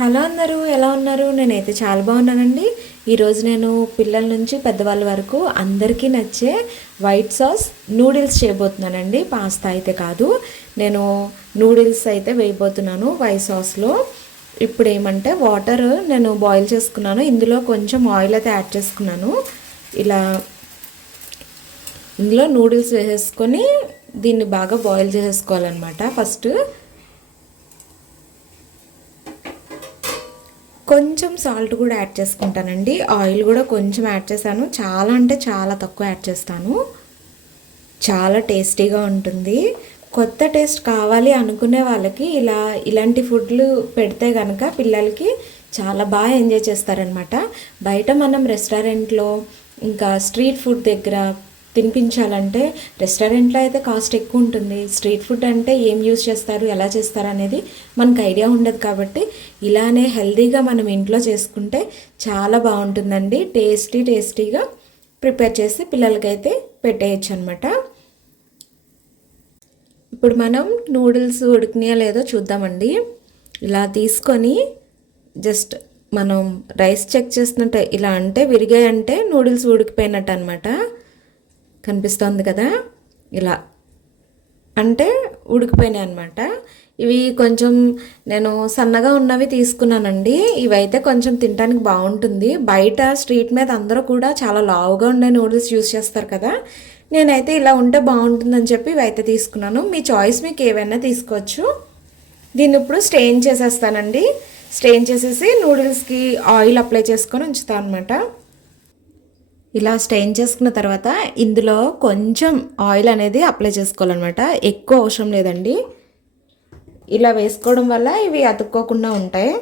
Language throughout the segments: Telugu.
హలో అందరూ ఎలా ఉన్నారు? నేనైతే చాలా బాగున్నానండి. ఈరోజు నేను పిల్లల నుంచి పెద్దవాళ్ళ వరకు అందరికీ నచ్చే వైట్ సాస్ నూడిల్స్ చేయబోతున్నానండి. పాస్తా అయితే కాదు, నేను నూడిల్స్ అయితే వేయబోతున్నాను వైట్ సాస్లో. ఇప్పుడు ఏమంటే వాటర్ నేను బాయిల్ చేసుకున్నాను, ఇందులో కొంచెం ఆయిల్ అయితే యాడ్ చేసుకున్నాను. ఇలా ఇందులో నూడిల్స్ వేసేసుకొని దీన్ని బాగా బాయిల్ చేసేసుకోవాలన్నమాట. ఫస్ట్ కొంచెం సాల్ట్ కూడా యాడ్ చేసుకుంటానండి. ఆయిల్ కూడా కొంచెం యాడ్ చేశాను, చాలా అంటే చాలా తక్కువ యాడ్ చేస్తాను. చాలా టేస్టీగా ఉంటుంది. కొత్త టేస్ట్ కావాలి అనుకునే వాళ్ళకి ఇలాంటి ఫుడ్లు పెడితే కనుక పిల్లలకి చాలా బాగా ఎంజాయ్ చేస్తారనమాట. బయట మనం రెస్టారెంట్లో ఇంకా స్ట్రీట్ ఫుడ్ దగ్గర తినిపించాలంటే రెస్టారెంట్లో అయితే కాస్ట్ ఎక్కువ ఉంటుంది. స్ట్రీట్ ఫుడ్ అంటే ఏం యూజ్ చేస్తారు, ఎలా చేస్తారు అనేది మనకు ఐడియా ఉండదు. కాబట్టి ఇలానే హెల్తీగా మనం ఇంట్లో చేసుకుంటే చాలా బాగుంటుందండి. టేస్టీగా ప్రిపేర్ చేసి పిల్లలకైతే పెట్టేయచ్చు అనమాట. ఇప్పుడు మనం నూడిల్స్ ఉడికినాయో లేదో చూద్దామండి. ఇలా తీసుకొని జస్ట్ మనం రైస్ చెక్ చేసినట్టే ఇలా అంటే విరిగాయంటే నూడిల్స్ ఉడికిపోయినట్టు అనమాట. కనిపిస్తుంది కదా, ఇలా అంటే ఉడికిపోయినాయి అనమాట. ఇవి కొంచెం నేను సన్నగా ఉన్నవి తీసుకున్నానండి. ఇవైతే కొంచెం తినడానికి బాగుంటుంది. బయట స్ట్రీట్ మీద అందరూ కూడా చాలా లావుగా ఉండే నూడిల్స్ యూస్ చేస్తారు కదా, నేనైతే ఇలా ఉంటే బాగుంటుందని చెప్పి ఇవైతే తీసుకున్నాను. మీ చాయిస్, మీకు ఏవైనా తీసుకోవచ్చు. దీన్ని ఇప్పుడు స్ట్రెయిన్ చేసేస్తానండి. స్ట్రెయిన్ చేసేసి నూడిల్స్కి ఆయిల్ అప్లై చేసుకొని ఉంచుతాను అనమాట. ఇలా స్టెయిన్ చేసుకున్న తర్వాత ఇందులో కొంచెం ఆయిల్ అనేది అప్లై చేసుకోవాలన్నమాట. ఎక్కువ అవసరం లేదండి. ఇలా వేసుకోవడం వల్ల ఇవి అతుక్కోకుండా ఉంటాయి.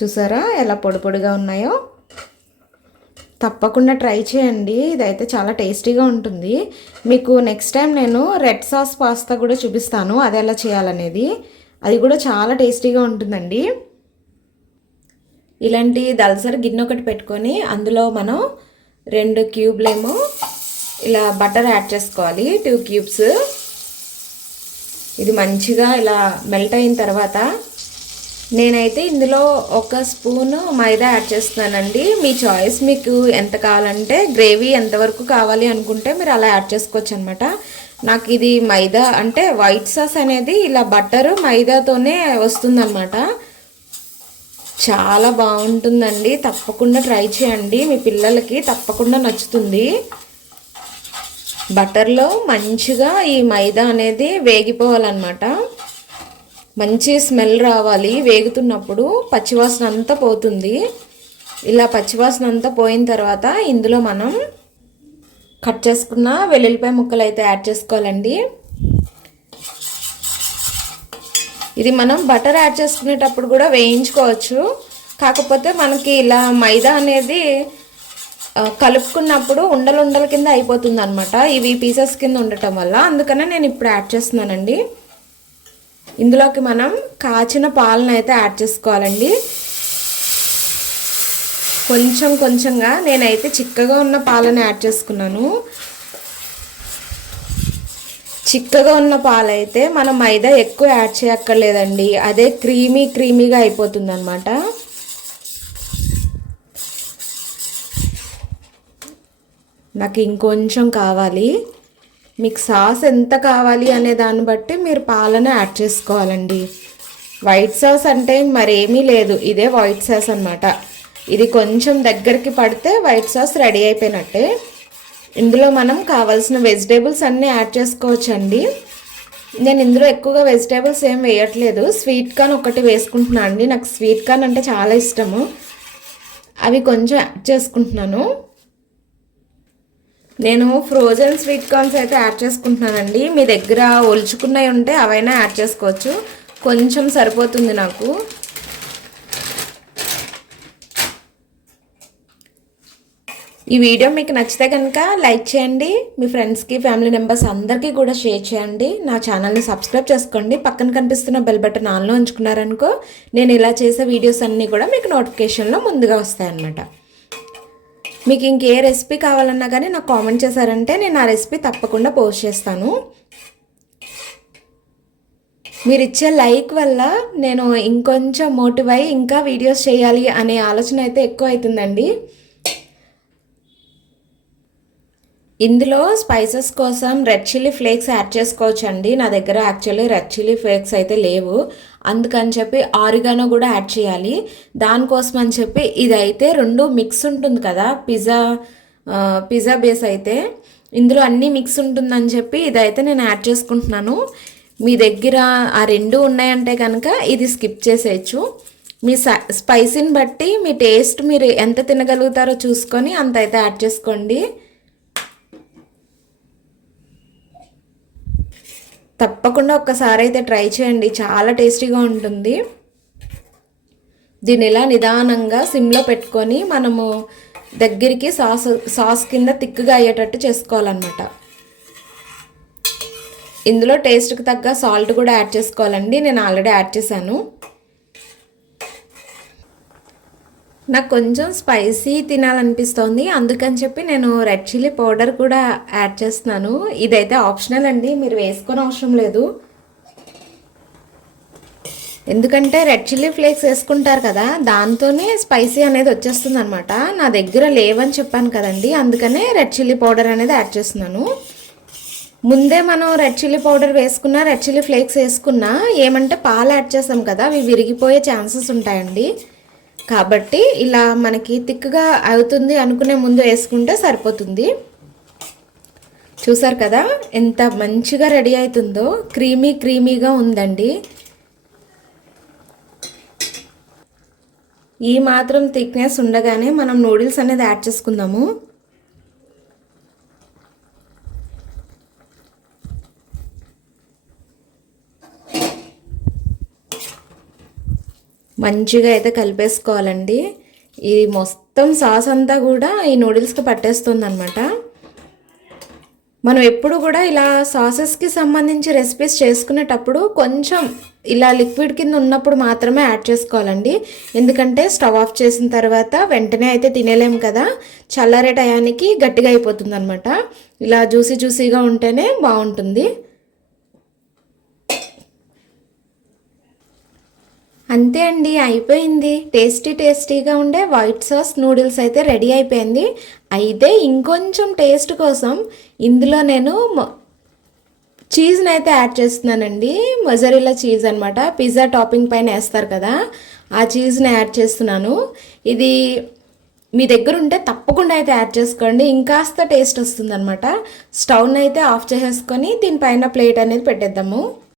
చూసారా ఎలా పొడి పొడిగా ఉన్నాయో? తప్పకుండా ట్రై చేయండి. ఇదైతే చాలా టేస్టీగా ఉంటుంది. మీకు నెక్స్ట్ టైం నేను రెడ్ సాస్ పాస్తా కూడా చూపిస్తాను, అది ఎలా చేయాలనేది. అది కూడా చాలా టేస్టీగా ఉంటుందండి. ఇలాంటి దల్సరి గిన్నె ఒకటి పెట్టుకొని అందులో మనం 2 క్యూబ్లేమో ఇలా బటర్ యాడ్ చేసుకోవాలి. 2 క్యూబ్స్. ఇది మంచిగా ఇలా మెల్ట్ అయిన తర్వాత నేనైతే ఇందులో 1 స్పూను మైదా యాడ్ చేస్తున్నానండి. మీ చాయిస్, మీకు ఎంత కావాలంటే గ్రేవీ ఎంతవరకు కావాలి అనుకుంటే మీరు అలా యాడ్ చేసుకోవచ్చు అనమాట. నాకు ఇది మైదా అంటే వైట్ సాస్ అనేది ఇలా బటరు మైదాతోనే వస్తుందన్నమాట. చాలా బాగుంటుందండి. తప్పకుండా ట్రై చేయండి, మీ పిల్లలకి తప్పకుండా నచ్చుతుంది. బటర్లో మంచిగా ఈ మైదా అనేది వేగిపోవాలన్నమాట. మంచి స్మెల్ రావాలి వేగుతున్నప్పుడు, పచ్చివాసన అంతా పోతుంది. ఇలా పచ్చివాసన అంతా పోయిన తర్వాత ఇందులో మనం కట్ చేసుకున్న వెల్లుల్లిపాయ ముక్కలు అయితే యాడ్ చేసుకోవాలండి. ఇది మనం బటర్ యాడ్ చేసుకునేటప్పుడు కూడా వేయించుకోవచ్చు. కాకపోతే మనకి ఇలా మైదా అనేది కలుపుకున్నప్పుడు ఉండల కింద అయిపోతుంది అనమాట, ఇవి పీసెస్ కింద ఉండటం వల్ల. అందుకనే నేను ఇప్పుడు యాడ్ చేస్తున్నానండి. ఇందులోకి మనం కాచిన పాలను అయితే యాడ్ చేసుకోవాలండి. కొంచెంగా నేనైతే చిక్కగా ఉన్న పాలను యాడ్ చేసుకున్నాను. చిక్కగా ఉన్న పాలైతే మనం మైదా ఎక్కువ యాడ్ చేయక్కర్లేదండి, అదే క్రీమీగా అయిపోతుంది అనమాట. నాకు ఇంకొంచెం కావాలి. మీకు సాస్ ఎంత కావాలి అనే దాన్ని బట్టి మీరు పాలను యాడ్ చేసుకోవాలండి. వైట్ సాస్ అంటే మరేమీ లేదు, ఇదే వైట్ సాస్ అనమాట. ఇది కొంచెం దగ్గరికి పడితే వైట్ సాస్ రెడీ అయిపోయినట్టే. ఇందులో మనం కావాల్సిన వెజిటేబుల్స్ అన్నీ యాడ్ చేసుకోవచ్చు అండి. నేను ఇందులో ఎక్కువగా వెజిటేబుల్స్ ఏం వేయట్లేదు. స్వీట్ కార్న్ ఒకటి వేసుకుంటున్నాను అండి, నాకు స్వీట్ కార్న్ అంటే చాలా ఇష్టము. అవి కొంచెం యాడ్ చేసుకుంటున్నాను. నేను ఫ్రోజన్ స్వీట్ కార్న్స్ అయితే యాడ్ చేసుకుంటున్నానండి. మీ దగ్గర ఒలుచుకున్నవి ఉంటే అవైనా యాడ్ చేసుకోవచ్చు. కొంచెం సరిపోతుంది నాకు. ఈ వీడియో మీకు నచ్చితే కనుక లైక్ చేయండి. మీ ఫ్రెండ్స్కి, ఫ్యామిలీ మెంబర్స్ అందరికీ కూడా షేర్ చేయండి. నా ఛానల్ని సబ్స్క్రైబ్ చేసుకోండి. పక్కన కనిపిస్తున్న బెల్ బటన్ ఆన్లో ఉంచుకున్నారనుకో నేను ఇలా చేసే వీడియోస్ అన్నీ కూడా మీకు నోటిఫికేషన్లో ముందుగా వస్తాయన్నమాట. మీకు ఇంకే రెసిపీ కావాలన్నా కానీ నాకు కామెంట్ చేశారంటే నేను ఆ రెసిపీ తప్పకుండా పోస్ట్ చేస్తాను. మీరు ఇచ్చే లైక్ వల్ల నేను ఇంకొంచెం మోటివ్ అయ్యి ఇంకా వీడియోస్ చేయాలి అనే ఆలోచన అయితే ఎక్కువ అవుతుందండి. ఇందులో స్పైసెస్ కోసం రెడ్ చిల్లీ ఫ్లేక్స్ యాడ్ చేసుకోవచ్చండి. నా దగ్గర యాక్చువల్లీ రెడ్ చిల్లీ ఫ్లేక్స్ అయితే లేవు, అందుకని చెప్పి ఆరిగానో కూడా యాడ్ చేయాలి. దానికోసం అని చెప్పి ఇదైతే రెండు మిక్స్ ఉంటుంది కదా, పిజ్జా బేస్ అయితే ఇందులో అన్నీ మిక్స్ ఉంటుందని చెప్పి ఇదైతే నేను యాడ్ చేసుకుంటున్నాను. మీ దగ్గర ఆ రెండు ఉన్నాయంటే కనుక ఇది స్కిప్ చేసేయచ్చు. మీ స్పైసీని బట్టి మీ టేస్ట్ మీరు ఎంత తినగలుగుతారో చూసుకొని అంత అయితే యాడ్ చేసుకోండి. తప్పకుండా ఒక్కసారి అయితే ట్రై చేయండి, చాలా టేస్టీగా ఉంటుంది. దీన్ని ఇలా నిదానంగా సిమ్లో పెట్టుకొని మనము దగ్గరికి సాస్ కింద తిక్కుగా అయ్యేటట్టు చేసుకోవాలన్నమాట. ఇందులో టేస్ట్కి తగ్గ సాల్ట్ కూడా యాడ్ చేసుకోవాలండి, నేను ఆల్రెడీ యాడ్ చేశాను. నాకు కొంచెం స్పైసీ తినాలనిపిస్తోంది, అందుకని చెప్పి నేను రెడ్ చిల్లీ పౌడర్ కూడా యాడ్ చేస్తున్నాను. ఇదైతే ఆప్షనల్ అండి, మీరు వేసుకొని అవసరం లేదు. ఎందుకంటే రెడ్ చిల్లీ ఫ్లేక్స్ వేసుకుంటారు కదా, దాంతోనే స్పైసీ అనేది వచ్చేస్తుంది అనమాట. నా దగ్గర లేవని చెప్పాను కదండి, అందుకనే రెడ్ చిల్లీ పౌడర్ అనేది యాడ్ చేస్తున్నాను. ముందే మనం రెడ్ చిల్లీ పౌడర్ వేసుకున్నా, రెడ్ చిల్లీ ఫ్లేక్స్ వేసుకున్నా ఏమంటే పాలు యాడ్ చేస్తాం కదా, అవి విరిగిపోయే ఛాన్సెస్ ఉంటాయండి. కాబట్టి ఇలా మనకి థిక్గా అవుతుంది అనుకునే ముందు వేసుకుంటే సరిపోతుంది. చూసారు కదా ఎంత మంచిగా రెడీ అవుతుందో, క్రీమీగా ఉందండి. ఈ మాత్రం థిక్నెస్ ఉండగానే మనం నూడిల్స్ అనేది యాడ్ చేసుకుందాము. మంచిగా అయితే కలిపేసుకోవాలండి. ఈ మొత్తం సాస్ అంతా కూడా ఈ నూడిల్స్కి పట్టేస్తుంది అనమాట. మనం ఎప్పుడు కూడా ఇలా సాసెస్కి సంబంధించి రెసిపీస్ చేసుకునేటప్పుడు కొంచెం ఇలా లిక్విడ్ కింద ఉన్నప్పుడు మాత్రమే యాడ్ చేసుకోవాలండి. ఎందుకంటే స్టవ్ ఆఫ్ చేసిన తర్వాత వెంటనే అయితే తినేలేము కదా, చల్లారే టయానికి గట్టిగా అయిపోతుంది అనమాట. ఇలా జ్యూసీగా ఉంటేనే బాగుంటుంది. అంతే అండి, అయిపోయింది. టేస్టీగా ఉండే వైట్ సాస్ నూడిల్స్ అయితే రెడీ అయిపోయింది. అయితే ఇంకొంచెం టేస్ట్ కోసం ఇందులో నేను చీజ్ని అయితే యాడ్ చేస్తున్నానండి. మొజరెల్లా చీజ్ అనమాట, పిజ్జా టాపింగ్ పైన వేస్తారు కదా, ఆ చీజ్ని యాడ్ చేస్తున్నాను. ఇది మీ దగ్గర ఉంటే తప్పకుండా అయితే యాడ్ చేసుకోండి, ఇంకాస్త టేస్ట్ వస్తుంది అనమాట. స్టవ్ని అయితే ఆఫ్ చేసేసుకొని దీనిపైన ప్లేట్ అనేది పెట్టేద్దాము.